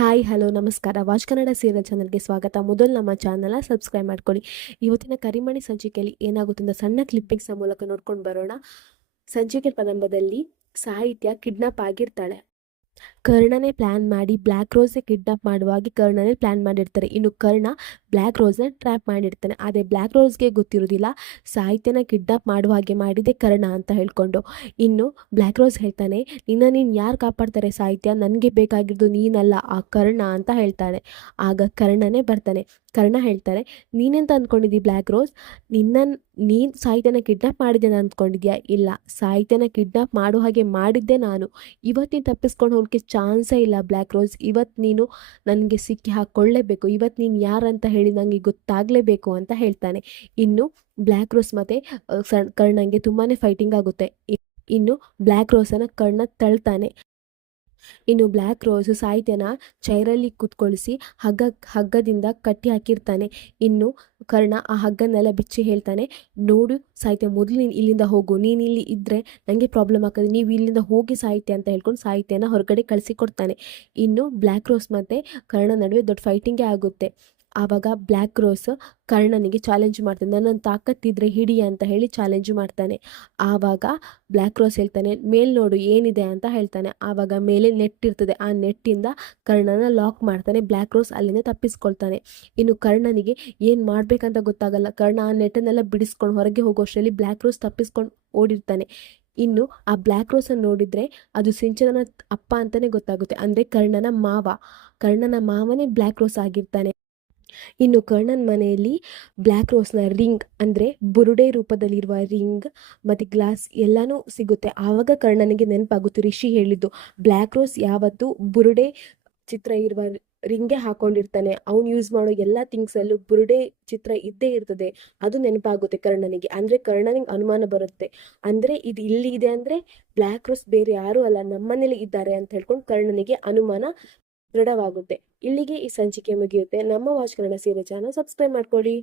Hi hello ನಮಸ್ಕಾರ. Watch Kannada serial ಚಾನಲ್ಗೆ ಸ್ವಾಗತ. ಮೊದಲು ನಮ್ಮ ಚಾನಲ್ನ ಸಬ್ಸ್ಕ್ರೈಬ್ ಮಾಡ್ಕೊಳ್ಳಿ. ಇವತ್ತಿನ ಕರಿಮಣಿ ಸಂಚಿಕೆಯಲ್ಲಿ ಏನಾಗುತ್ತೆ ಅಂತ ಸಣ್ಣ ಕ್ಲಿಪ್ಪಿಂಗ್ಸ್ ಮೂಲಕ ನೋಡ್ಕೊಂಡು ಬರೋಣ. ಸಂಚಿಕೆ ಪ್ರಾರಂಭದಲ್ಲಿ ಸಾಹಿತ್ಯ ಕಿಡ್ನಾಪ್ ಆಗಿರ್ತಾಳೆ. ಕರ್ಣನೇ ಪ್ಲ್ಯಾನ್ ಮಾಡಿ ಬ್ಲ್ಯಾಕ್ ರೋಸ್ಗೆ ಕಿಡ್ನಾಪ್ ಮಾಡುವಾಗಿ ಕರ್ಣನೇ ಪ್ಲ್ಯಾನ್ ಮಾಡಿರ್ತಾರೆ. ಇನ್ನು ಕರ್ಣ ಬ್ಲ್ಯಾಕ್ ರೋಸ್ನ ಟ್ರ್ಯಾಪ್ ಮಾಡಿರ್ತಾನೆ. ಆದರೆ ಬ್ಲ್ಯಾಕ್ ರೋಸ್ಗೆ ಗೊತ್ತಿರೋದಿಲ್ಲ ಸಾಹಿತ್ಯನ ಕಿಡ್ನಾಪ್ ಮಾಡುವ ಹಾಗೆ ಮಾಡಿದೆ ಕರ್ಣ ಅಂತ ಹೇಳ್ಕೊಂಡು. ಇನ್ನು ಬ್ಲ್ಯಾಕ್ ರೋಸ್ ಹೇಳ್ತಾನೆ, ನೀನು ಯಾರು ಕಾಪಾಡ್ತಾರೆ ಸಾಹಿತ್ಯ, ನನಗೆ ಬೇಕಾಗಿರೋದು ನೀನಲ್ಲ ಆ ಕರ್ಣ ಅಂತ ಹೇಳ್ತಾನೆ. ಆಗ ಕರ್ಣನೇ ಬರ್ತಾನೆ. ಕರ್ಣ ಹೇಳ್ತಾರೆ, ನೀನೆಂತ ಅಂದ್ಕೊಂಡಿದ್ದೀ ಬ್ಲ್ಯಾಕ್ ರೋಸ್, ನೀನು ಸಾಹಿತ್ಯನ ಕಿಡ್ನಾಪ್ ಮಾಡಿದ್ದೇನೆ ಅಂದ್ಕೊಂಡಿದ್ಯಾ? ಇಲ್ಲ, ಸಾಹಿತ್ಯನ ಕಿಡ್ನಾಪ್ ಮಾಡೋ ಹಾಗೆ ಮಾಡಿದ್ದೆ ನಾನು. ಇವತ್ತು ನೀನು ತಪ್ಪಿಸ್ಕೊಂಡು ಹೋಗೋಕ್ಕೆ ಚಾನ್ಸೇ ಇಲ್ಲ ಬ್ಲ್ಯಾಕ್ ರೋಸ್. ಇವತ್ತು ನೀನು ನನಗೆ ಸಿಕ್ಕಿ ಹಾಕ್ಕೊಳ್ಳೇಬೇಕು. ಇವತ್ತು ನೀನು ಯಾರಂತ ಹೇಳಿ ನನಗೆ ಗೊತ್ತಾಗಲೇಬೇಕು ಅಂತ ಹೇಳ್ತಾನೆ. ಇನ್ನು ಬ್ಲ್ಯಾಕ್ ರೋಸ್ ಮತ್ತು ಕರ್ಣಂಗೆ ತುಂಬಾ ಫೈಟಿಂಗ್ ಆಗುತ್ತೆ. ಇನ್ನು ಬ್ಲ್ಯಾಕ್ ರೋಸನ್ನು ಕರ್ಣ ತಳ್ತಾನೆ. ಇನ್ನು ಬ್ಲ್ಯಾಕ್ ರೋಸು ಸಾಹಿತ್ಯನ ಚೈರಲ್ಲಿ ಕೂತ್ಕೊಳಿಸಿ ಹಗ್ಗದಿಂದ ಕಟ್ಟಿ ಹಾಕಿರ್ತಾನೆ. ಇನ್ನು ಕರ್ಣ ಆ ಹಗ್ಗನೆಲ್ಲ ಬಿಚ್ಚಿ ಹೇಳ್ತಾನೆ, ನೋಡು ಸಾಹಿತ್ಯ, ಮೊದಲು ನೀನು ಇಲ್ಲಿಂದ ಹೋಗು, ನೀನು ಇಲ್ಲಿ ಇದ್ದರೆ ನನಗೆ ಪ್ರಾಬ್ಲಮ್ ಆಗ್ತದೆ, ನೀವು ಇಲ್ಲಿಂದ ಹೋಗಿ ಸಾಹಿತ್ಯ ಅಂತ ಹೇಳ್ಕೊಂಡು ಸಾಹಿತ್ಯನ ಹೊರಗಡೆ ಕಳಿಸಿಕೊಡ್ತಾನೆ. ಇನ್ನು ಬ್ಲ್ಯಾಕ್ ರೋಸ್ ಮತ್ತು ಕರ್ಣ ನಡುವೆ ದೊಡ್ಡ ಫೈಟಿಂಗೇ ಆಗುತ್ತೆ. ಆವಾಗ ಬ್ಲ್ಯಾಕ್ ರೋಸ್ ಕರ್ಣನಿಗೆ ಚಾಲೆಂಜ್ ಮಾಡ್ತಾನೆ, ನನ್ನನ್ನು ತಾಕತ್ತಿದ್ರೆ ಹಿಡಿ ಅಂತ ಹೇಳಿ ಚಾಲೆಂಜ್ ಮಾಡ್ತಾನೆ. ಆವಾಗ ಬ್ಲ್ಯಾಕ್ ರೋಸ್ ಹೇಳ್ತಾನೆ, ಮೇಲ್ ನೋಡು ಏನಿದೆ ಅಂತ ಹೇಳ್ತಾನೆ. ಆವಾಗ ಮೇಲೆ ನೆಟ್ ಇರ್ತದೆ, ಆ ನೆಟ್ಟಿಂದ ಕರ್ಣನ ಲಾಕ್ ಮಾಡ್ತಾನೆ. ಬ್ಲ್ಯಾಕ್ ರೋಸ್ ಅಲ್ಲಿಂದ ತಪ್ಪಿಸ್ಕೊಳ್ತಾನೆ. ಇನ್ನು ಕರ್ಣನಿಗೆ ಏನು ಮಾಡಬೇಕಂತ ಗೊತ್ತಾಗಲ್ಲ. ಕರ್ಣ ಆ ನೆಟ್ಟನ್ನೆಲ್ಲ ಬಿಡಿಸ್ಕೊಂಡು ಹೊರಗೆ ಹೋಗೋಷ್ಟರಲ್ಲಿ ಬ್ಲ್ಯಾಕ್ ರೋಸ್ ತಪ್ಪಿಸ್ಕೊಂಡು ಓಡಿರ್ತಾನೆ. ಇನ್ನು ಆ ಬ್ಲ್ಯಾಕ್ ರೋಸನ್ನು ನೋಡಿದರೆ ಅದು ಸಿಂಚನನ ಅಪ್ಪ ಅಂತಲೇ ಗೊತ್ತಾಗುತ್ತೆ. ಅಂದರೆ ಕರ್ಣನ ಮಾವನೇ ಬ್ಲ್ಯಾಕ್ ರೋಸ್ ಆಗಿರ್ತಾನೆ. ಇನ್ನು ಕರ್ಣನ ಮನೆಯಲ್ಲಿ ಬ್ಲ್ಯಾಕ್ ರೋಸ್ನ ರಿಂಗ್, ಅಂದರೆ ಬುರುಡೆ ರೂಪದಲ್ಲಿರುವ ರಿಂಗ್ ಮತ್ತು ಗ್ಲಾಸ್ ಎಲ್ಲನೂ ಸಿಗುತ್ತೆ. ಆವಾಗ ಕರ್ಣನಿಗೆ ನೆನಪಾಗುತ್ತೆ ರಿಷಿ ಹೇಳಿದ್ದು, ಬ್ಲ್ಯಾಕ್ ರೋಸ್ ಯಾವತ್ತೂ ಬುರುಡೆ ಚಿತ್ರ ಇರುವ ರಿಂಗೇ ಹಾಕೊಂಡಿರ್ತಾನೆ, ಅವನು ಯೂಸ್ ಮಾಡೋ ಎಲ್ಲ ಥಿಂಗ್ಸಲ್ಲೂ ಬುರುಡೆ ಚಿತ್ರ ಇದ್ದೇ ಇರ್ತದೆ. ಅದು ನೆನಪಾಗುತ್ತೆ ಕರ್ಣನಿಗೆ. ಅಂದರೆ ಕರ್ಣನಿಗೆ ಅನುಮಾನ ಬರುತ್ತೆ, ಅಂದರೆ ಇದು ಇಲ್ಲಿ ಇದೆ ಅಂದರೆ ಬ್ಲ್ಯಾಕ್ ರೋಸ್ ಬೇರೆ ಯಾರೂ ಅಲ್ಲ, ನಮ್ಮನೇಲಿ ಇದ್ದಾರೆ ಅಂತ ಹೇಳ್ಕೊಂಡು ಕರ್ಣನಿಗೆ ಅನುಮಾನ ದೃಢವಾಗುತ್ತೆ. ಇಲ್ಲಿಗೆ ಈ ಸಂಚಿಕೆ ಮುಗಿಯುತ್ತೆ. ನಮ್ಮ watch Kannada serial channel subscribe ಮಾಡ್ಕೊಳ್ಳಿ.